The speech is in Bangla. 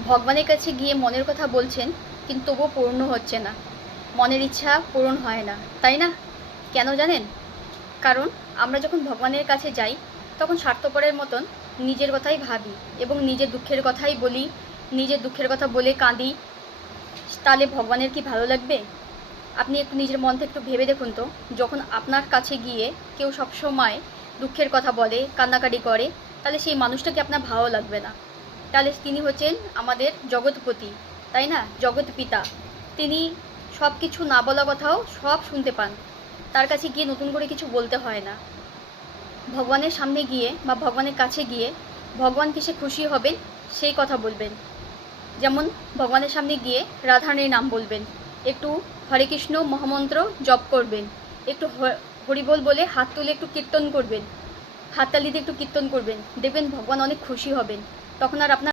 ভগবানের কাছে গিয়ে মনের কথা বলছেন, কিন্তু তবুও পূর্ণ হচ্ছে না। মনের ইচ্ছা পূরণ হয় না, তাই না? কেন জানেন? কারণ আমরা যখন ভগবানের কাছে যাই, তখন স্বার্থপরের মতন নিজের কথাই ভাবি এবং নিজের দুঃখের কথাই বলি, নিজের দুঃখের কথা বলে কাঁদি। তাহলে ভগবানের কি ভালো লাগবে? আপনি একটু নিজের মন থেকে একটু ভেবে দেখুন তো, যখন আপনার কাছে গিয়ে কেউ সবসময় দুঃখের কথা বলে, কান্নাকাটি করে, তাহলে সেই মানুষটাকে আপনার ভালো লাগবে না। তাহলে তিনি হচ্ছেন আমাদের জগৎপতি, তাই না? জগৎ পিতা। তিনি সব কিছু না বলা কথাও সব শুনতে পান। তার কাছে গিয়ে নতুন করে কিছু বলতে হয় না। ভগবানের সামনে গিয়ে বা ভগবানের কাছে গিয়ে ভগবান কিসে খুশি হবেন সেই কথা বলবেন। যেমন ভগবানের সামনে গিয়ে রাধারানীর নাম বলবেন, একটু হরে কৃষ্ণ মহামন্ত্র জপ করবেন, একটু হরিবোল বলে হাত তুলে একটু কীর্তন করবেন, হাততালি দিয়ে একটু কীর্তন করবেন। দেখবেন ভগবান অনেক খুশি হবেন। তখন আর আপনার